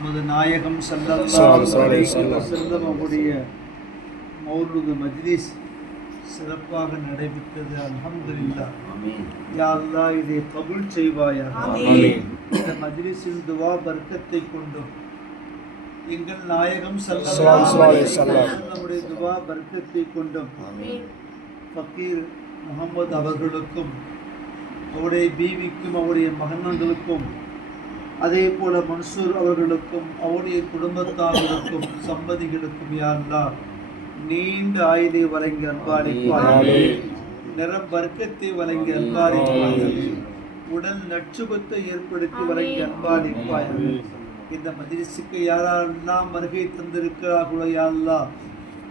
நமது நாயகம் ஸல்லல்லாஹு அலைஹி வஸல்லம் அவருடைய மௌலூது மஜ்லிஸ் சிறப்பாக நடைபெற்றது. அல்ஹம்துலில்லாஹ். யா அல்லாஹ் இதை கபூல் செய்வாயாக. இந்த மஜ்லிஸின் துவா பர்க்கத்தை கொண்டும் எங்கள் நாயகம் ஸல்லல்லாஹு அலைஹி வஸல்லம் நம்முடைய துவா பர்க்கத்தை கொண்டும் ஃபக்கீர் முகமது அவர்களுக்கும் அவருடைய பீவிக்கும் அவருடைய மகன்களுக்கும் அதே போல மன்சூர் அவர்களுக்கும் அவருடைய குடும்பத்தார்களுக்கும் சம்பதிகளுக்கும் யா அல்லாஹ் நீண்ட ஆயுளை வழங்கி அன்பாளிப்பாயாக, நிறம் வர்க்கத்தை வழங்கி அன்பாளிப்பாயாக, உடல் நட்சுபத்தை ஏற்படுத்தி வழங்கி அன்பாளிப்பாயாக. இந்த மஜ்லிஸுக்கு யாரெல்லாம் வருகை தந்திருக்கிறார்களோ யா அல்லாஹ்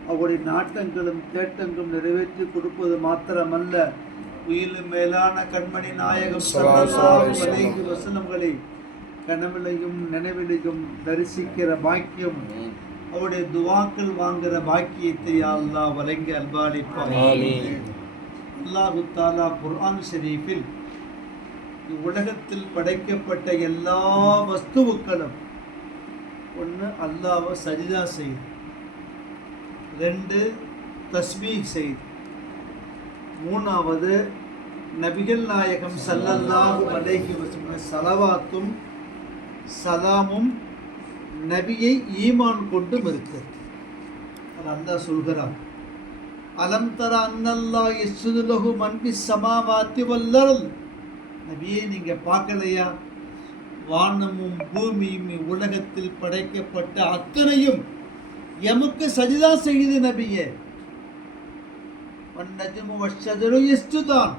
அவருடைய நாட்டங்களும் தேட்டங்களும் நிறைவேற்றி கொடுப்பது மாத்திரமல்ல, உயிரிலும் மேலான கண்மணி நாயகம் ஸல்லல்லாஹு அலைஹி வஸல்லம்களை கனவிலையும் நினைவிலையும் தரிசிக்கிற பாக்கியம், அவருடைய துவாக்கள் வாங்குகிற பாக்கியத்தை யா அல்லாஹ் வழங்கி அல்பாளிப்பார். அல்லாஹு தஆலா குர்ஆன் ஷரீஃபில் உலகத்தில் படைக்கப்பட்ட எல்லா வஸ்துக்களும் ஒன்று அல்லாஹ்வை சஜிதா செய்து, ரெண்டு தஸ்பீஹ் செய்து, மூணாவது நபிகள் நாயகம் ஸல்லல்லாஹு அலைஹி வஸல்லம் ஸலவாத்தும் சலாமும் நபியை ஈமான் கொண்டு இருக்கிறது. அல்லாஹ் சொல்கிறான், அலம் தர அன்னல்லாஹ் யஸ்ஜுது லஹு மன் ஃபிஸ் ஸமாவாத்தி வல் அர்த். நபியே நீங்க பார்க்கலையா, வானமும் பூமியும் உலகத்தில் படைக்கப்பட்ட அத்தனையும் எமக்கு சஜிதா செய்யுது நபியே. வன்னஜ்மு வஷ்ஷஜரு யஸ்ஜுதான்,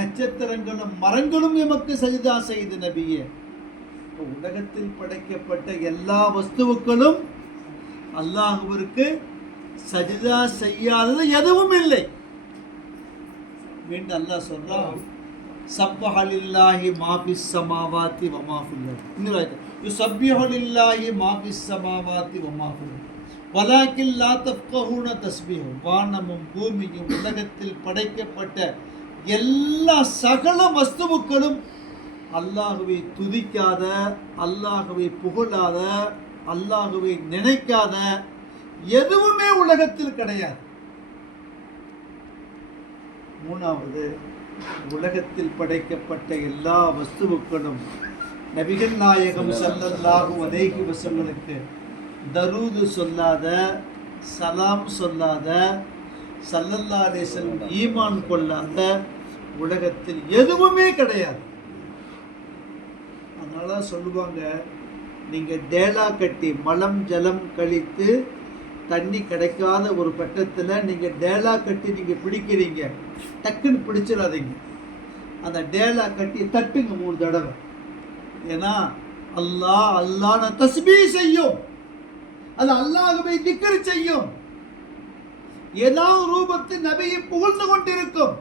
நட்சத்திரங்களும் மரங்களும் எமக்கு சஜிதா செய்து நபியே. உலகத்தில் படைக்கப்பட்ட எல்லா வஸ்துக்களும் அல்லாஹ்விற்கு சஜிதா செய்யாதது எதுவும் இல்லை. மீண்டும் அல்லாஹ் சொல்றான், சப்பஹ லில்லாஹி மா ஃபிஸ் ஸமாவாத்தி வ மா ஃபில் அர்த். இன்னொரு ஆயத்து, யுஸப்பிஹு லில்லாஹி மா ஃபிஸ் ஸமாவாத்தி வ மா ஃபில் அர்த் வலாக்கின் லா தஃப்கஹூன தஸ்பீஹு. வானமும் பூமியும் உலகத்தில் படைக்கப்பட்ட எல்லா சகல வஸ்துக்களும் அல்லாஹுவை துதிக்காத, அல்லாஹுவை புகழாத, அல்லாஹுவை நினைக்காத எதுவுமே உலகத்தில் கிடையாது. மூணாவது, உலகத்தில் படைக்கப்பட்ட எல்லா வஸ்துக்களும் நபிகள் நாயகம் ஸல்லல்லாஹு அலைஹி வஸல்லமுக்கு தரூது சொல்லாத, சலாம் சொல்லாத, ஸல்லல்லாஹு அலைஹி வஸல்லம் ஈமான் கொள்ளாத உலகத்தில் எதுவுமே கிடையாது. அதனால சொல்லுவாங்க, நீங்கள் டேலா கட்டி மலம் ஜலம் கழித்து தண்ணி கிடைக்காத ஒரு கட்டத்தில் நீங்கள் டேலா கட்டி நீங்கள் பிடிக்கிறீங்க, டக்குன்னு பிடிச்சிடாதீங்க. அந்த டேலா கட்டி தட்டுங்க 3 தடவை. ஏன்னா அல்லாஹ் அல்லாஹ்ன தஸ்பீஹ் செய்யும், அது அல்லாஹ்வை திக்ர் செய்யும், ஏதாவது ரூபத்தில் நபியை புகழ்ந்து கொண்டிருக்கும்.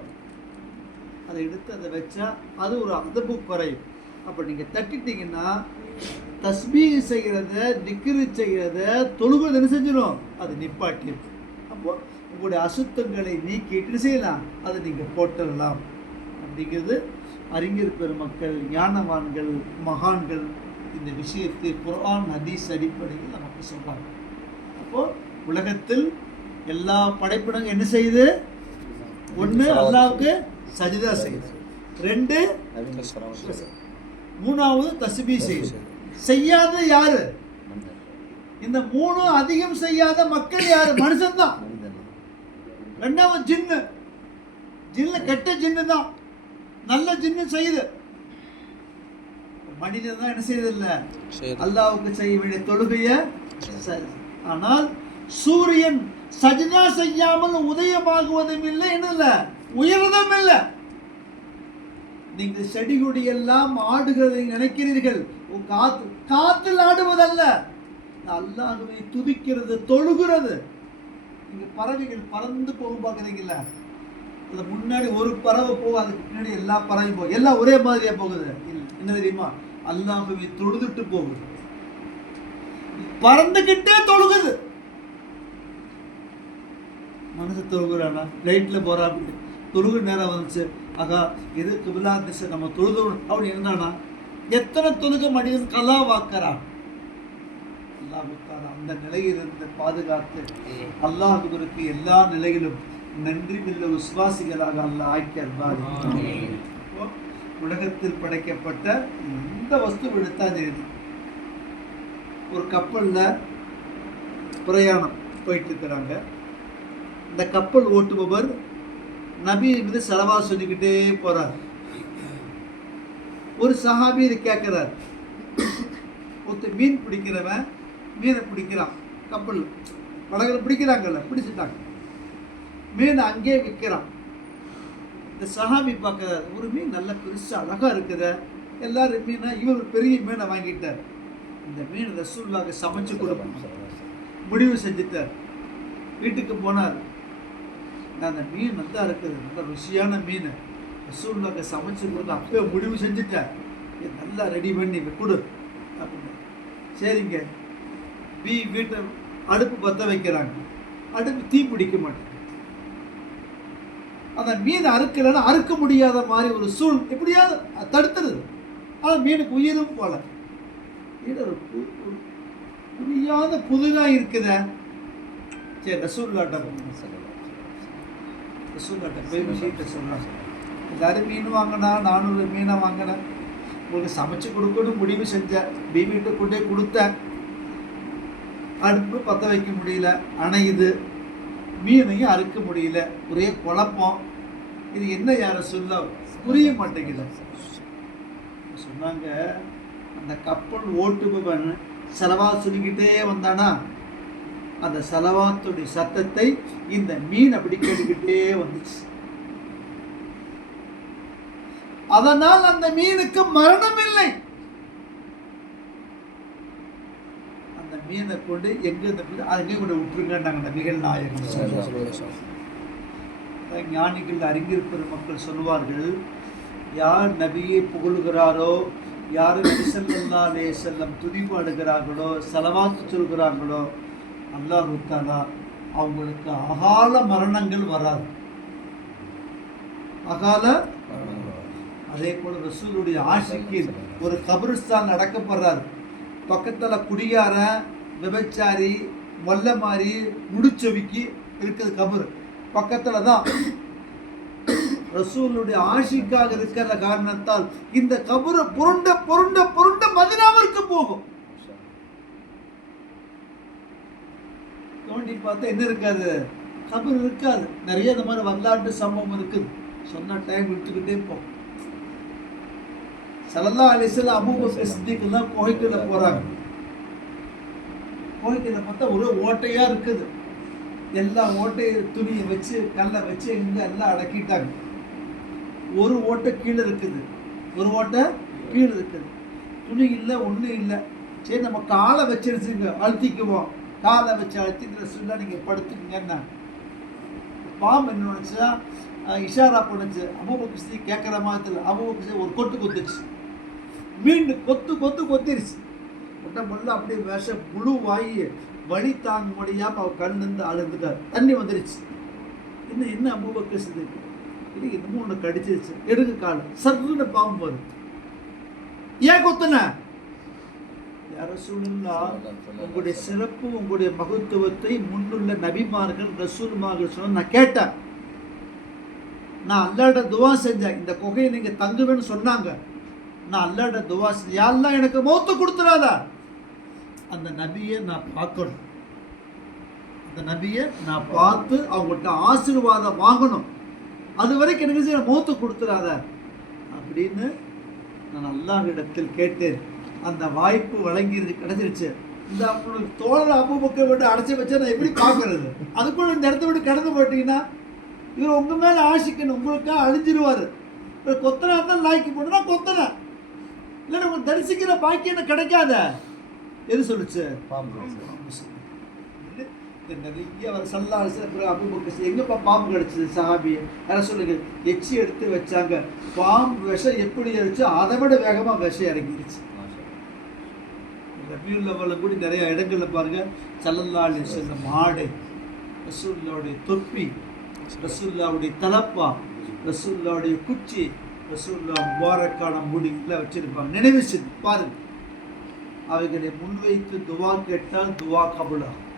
அதை எடுத்து அதை வச்சா அது ஒரு அதபு குறையும். அப்போ நீங்கள் தட்டிட்டீங்கன்னா தஸ்பீஹ் செய்கிறத, திக்ர் செய்கிறத, தொழுகிறது என்ன செஞ்சிடும், அது நிப்பாட்டிடும். அப்போ உங்களுடைய அசுத்தங்களை நீக்கிட்டு செய்யலாம், அதை நீங்கள் போட்டுடலாம். அப்படிங்கிறது அறிஞர் பெருமக்கள், ஞானவான்கள், மகான்கள் இந்த விஷயத்தை குர்ஆன் ஹதீஸ் அடிப்படையில் நமக்கு சொல்கிறாங்க. அப்போது உலகத்தில் எல்லா படைப்பினங்க என்ன செய்யுது, ஒன்று அல்லாஹ்வுக்கு சஜிதா செய்யுது, ரெண்டு மூணாவது தஸ்பீஹ் செய்யுது. செய்யாத யாரு? இந்த 3 அதிகம் செய்யாத மக்கள் யாரு? மனுஷன் தான். ரெண்டாவது ஜின்னு. ஜின்னு கெட்ட ஜின்னு தான், நல்ல ஜின்னு செய்யுது. மனிதன் தான் என்ன செய்யுது இல்லை, அல்லாஹ்வுக்கு செய்ய வேண்டிய தொழுகைய. ஆனால் சூரியன் சஜிதா செய்யாமல் உதயமாகுவதும் இல்லை, என்ன உயர்வதும் இல்லை. நீங்கள் செடி கொடி எல்லாம் ஆடுகிறதை நினைக்கிறீர்கள், காத்தில் ஆடுவதல்ல, அல்லாஹ்வை துதிக்கிறது, தொழுகிறது. நீங்க பறவைகள் பறந்து போகும் பார்க்குறீங்களா, அது முன்னாடி ஒரு பறவை போகும், அதுக்கு பின்னாடி எல்லா பறவையும் போகும், எல்லாம் ஒரே மாதிரியா போகுது. என்ன தெரியுமா, அல்லாஹ்வை தொழுதுட்டு போகுது, பறந்துகிட்டே தொழுகுது. மனசு தொழுகிறானா, லைட்டில் போகிறா, தொழுகு நேரம் வந்துச்சு, ஆகா எது கிபிலா திசை நம்ம தொழுது அப்படி இருந்தானா, எத்தனை தொழுக மனிதன் கலா வாக்கிறான். அல்லாஹ் தஆலா அந்த நிலையிலிருந்து பாதுகாத்து அல்லாஹ்விற்கு எல்லா நிலையிலும் நன்றி உள்ள விசுவாசிகளாக அல்லாஹ் ஆக்கி அருள்வார். உலகத்தில் படைக்கப்பட்ட எந்த வஸ்து எடுத்தாலும் சரி, ஒரு கப்பலில் பிரயாணம் போயிட்டு இருக்கிறாங்க. இந்த கப்பல் ஓட்டுபவர் நபி மீது ஸலவா சொல்லிக்கிட்டே போறார். ஒரு சஹாபி இதை கேட்கிறார். ஒருத்தர் மீன் பிடிக்கிறவன் மீனை பிடிக்கிறான், கப்பல் படகுல பிடிக்கிறாங்கல்ல, பிடிச்சிட்டாங்க, மீன் அங்கேயே விற்கிறான். இந்த சஹாபி பார்க்குறாரு, ஒரு மீன் நல்ல பெருசாக அழகாக இருக்குத, எல்லாரும் மீனை, இவர் ஒரு பெரிய மீனை வாங்கிட்டார். இந்த மீன் ரசூலுல்லாஹ்க்கு சமைச்சு கொடுக்கணும் முடிவு செஞ்சுட்டார். வீட்டுக்கு போனார். அந்த மீன் நல்லா இருக்குது, நல்ல ருசியான மீன், ரசூலுல்லாஹ்க்கு சமைச்சு கொடுத்து அப்பவே முடிவு செஞ்சுட்டேன், நல்லா ரெடி பண்ணி கொடு அப்படின்னு. சரிங்க, வீட்டை அடுப்பு பற்ற வைக்கிறாங்க. அடுப்பு தீ பிடிக்க மாட்டேன். அந்த மீன் அறுக்கலைன்னா அறுக்க முடியாத மாதிரி ஒரு சூழ் எப்படியாவது தடுத்துருது. ஆனால் மீனுக்கு உயிரும் போல. ஒரு புரியாத புதினா இருக்குத. சரி, ரசூலுல்லாஹ்ட்ட போய் விஷயத்தை சொன்னாங்க. எல்லாரும் மீன் வாங்கினா, 400 மீனை வாங்கினேன், உங்களுக்கு சமைச்சு கொடுக்கணும் முடிவு செஞ்சேன், வீட்டை கொண்டே கொடுத்தேன், அடுப்பு பற்ற வைக்க முடியல, அணையுது, மீனையும் அறுக்க முடியல, ஒரே குழப்பம், இது என்ன யார சொல்ல புரிய மாட்டேங்குது. சொன்னாங்க, அந்த கப்பல் ஓட்டுபவன் ஸலவா சொல்லிக்கிட்டே வந்தானா, அந்த ஸலவாத்துடைய சத்தத்தை இந்த மீன் அப்படி கேட்டுக்கிட்டே வந்துச்சு. அதனால் அந்த மீனுக்கு மரணம் இல்லை. அந்த மீனை கொண்டு எங்க அங்கே கொண்டு விட்டுருங்க நபிகள் நாயகம். ஞானிகள் அறிஞர் பெருமக்கள் சொல்வார்கள், யார் நபியை புகழுகிறாரோ, யார் நபி ஸல்லல்லாஹு அலைஹி வஸல்லம் துதிபாடுகிறார்களோ, ஸலவாத் சொல்கிறார்களோ, அல்லாஹ் தஆலா அவங்களுக்கு அகால மரணங்கள் வராது. அகால. அதே போல ரசூலுடைய ஆஷிக்கில் ஒரு கபிரிஸ்தான் அடக்கப்படுறார். பக்கத்தில் குடியார, விபச்சாரி, மொல்ல மாதிரி முடிச்சவிக்கி இருக்குது கபர் பக்கத்தில் தான். ரசூலுடைய ஆஷிக்காக இருக்கிற காரணத்தால் இந்த கபரு புருண்ட புருண்ட புருண்ட மதீனாவிற்கு போகும். தோண்டி பார்த்தா என்ன இருக்காது, கபர் இருக்காது. நிறைய இந்த மாதிரி வரலாற்று சம்பவம் இருக்குது. சொன்ன டைம் எடுத்துக்கிட்டே போகும். ஸல்லல்லாஹு அலைஹி வஸல்லம் அபூபக்கர் சித்திக் எல்லாம் கோஹைக்குள்ள போறாங்க. கோஹைக்குள்ள பார்த்தா ஒரு ஓட்டையா இருக்குது. எல்லா ஓட்டையை துணியை வச்சு கல்லை வச்சு இங்க எல்லாம் அடக்கிட்டாங்க. ஒரு ஓட்டை கீழே இருக்குது, ஒரு ஓட்டை கீழே இருக்குது. துணி இல்லை, ஒன்றும் இல்லை. சரி, நம்ம காலை வச்சிருச்சுங்க, அழுத்திக்குவோம். காலை வச்சு அழுத்திக்கிற சொல்ல நீங்கள் படுத்துக்குங்கன்னா, பாம்பு என்ன நினச்சா இஷாரா பண்ணுச்சு. அபூபக்கர் சித்திக் கேட்குற மாதிரி அபூபக்கர் சித்திக் ஒரு கொத்து கொத்துச்சு. மீண்டும் கொத்திருச்சு. உடம்புல அப்படியே விஷ புழு வாயி வலி தாங்க முடியாமல் அவர் கண்ணிருந்து அழுந்துட்டார். தண்ணி வந்துருச்சு. என்ன அபூபக்கர் சித்திக், இது இன்னமும் ஒன்று கடிச்சிருச்சு, எடுக்க காலம் சர்ன்னு பாம்பு வரும். ஏன் கொத்துன? ரசூலுல்லாஹ் உங்களுடைய சிறப்பு, உங்களுடைய மகத்துவத்தை முன்னுள்ள நபிமார்கள் ரசூலுமார்கள் சொன்ன நான் கேட்டேன். நான் அல்லாஹ்ட்ட துவா செஞ்சேன், இந்த குகையை நீங்கள் தங்குவேன்னு சொன்னாங்க. நான் அல்லாஹ்ட்ட துவா செஞ்சேன், யா அல்லாஹ் எனக்கு மௌத்து கொடுத்துடாத. அந்த நபியை நான் பார்க்கணும், அந்த நபியை நான் பார்த்து அவங்கள்ட்ட ஆசீர்வாதம் வாங்கணும். அது வரைக்கும் எனக்கு மௌத்து கொடுத்துடாத அப்படின்னு நான் அல்லாஹ்விடத்தில் கேட்டேன். அந்த வாய்ப்பு வழங்கி கிடைச்சிருச்சு. இந்த அவங்களுக்கு தோழர் அபூபக்கர் விட்டு அடைச்சி வச்சா நான் எப்படி பார்க்கறது? அதுக்குள்ள இந்த இடத்த விட்டு கடந்து போயிட்டீங்கன்னா இவர் உங்கள் மேலே ஆசிக்கணும், உங்களுக்காக அழிஞ்சிருவார். இப்போ கொத்தனா தான் லாய்க்கு போட்டுனா கொத்தனை இல்லைன்னா உங்களுக்கு தரிசிக்கிற பாக்கியம் கிடைக்காத. எது சொல்லுச்சு? நிறைய அவர் சல்லல்லாஹு அபூபக்கர் எங்கப்பா பாம்பு கிடச்சிது சஹாபி யார சொல்லுங்க. எச்சி எடுத்து வச்சாங்க. பாம்பு விஷம் எப்படி இருந்துச்சு அதை விட வேகமாக விஷம் இறங்கிடுச்சு. ரபியுல் அவ்வல் கூட நிறைய இடங்களில் பாருங்க, ஸல்லல்லாஹு அலைஹி வஸல்லம் ஆடை, ரசூலுல்லாஹ்வுடைய தொப்பி, ரசூலுல்லாஹ்வுடைய தலப்பா, ரசூலுல்லாஹ்வுடைய குச்சி, ரசூலுல்லாஹ் முபாரக்கான முடிகளை வச்சிருப்பாங்க. நினைவு பாருங்க. அவைகளை முன்வைத்து துவா கேட்டால் துவா கபுலாகும்.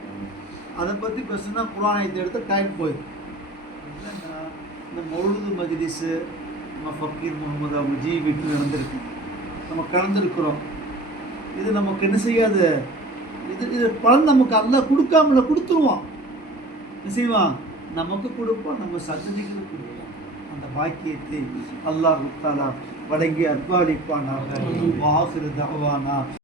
அதை பற்றி பேசுனா குர்ஆனை எடுத்து டைம் போயிடும். இந்த மௌலூது மஜ்லிஸு நம்ம ஃபக்கீர் முகமது அபுஜி வீட்டில் நடந்திருக்கு, நம்ம கலந்துருக்குறோம். இது நமக்கு என்ன செய்யாது, இது பலன் நமக்கு அல்லாஹ் கொடுக்காமல கொடுத்துருவான். என்ன செய்வான், நமக்கு கொடுப்பான், நம்ம சந்ததிகளுக்கு கொடுப்பான். அந்த பாக்கியத்தை அல்லாஹ் தஆலா வழங்கி அர்ப்பணிப்பானாக. வாஹிரு தஅவானா